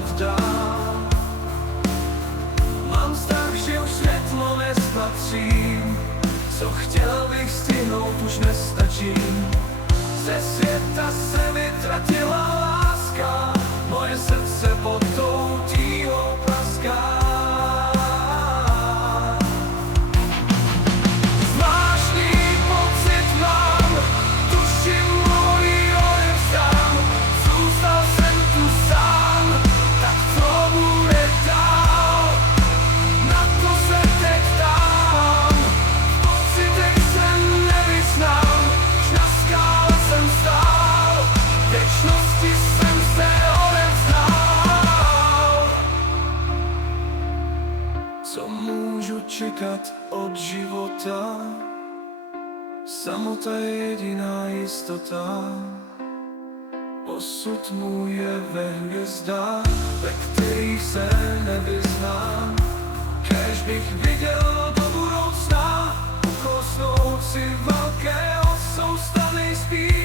pravda. Mám strach, že už světlo nespatřím, co chtěl bych stihnout, už nestačí. Ze světa se vytratila láska, moje srdce pod tou tíhou praská. Zvláštní pocit mám, tuším můj odevzdám. Zůstal jsem tu sám, tak co bude dál? Na to se teď ptám, v pocitech jsem nevyznám. Už na skále jsem stál, věčnosti jsem se odevzdal. Co můžu čekat od života? Samota je jediná jistota. Osud můj je ve hvězdách, ve kterých se nevyznám. Kéž bych viděl do budoucna, ukosnout si velkého soustavy spíš.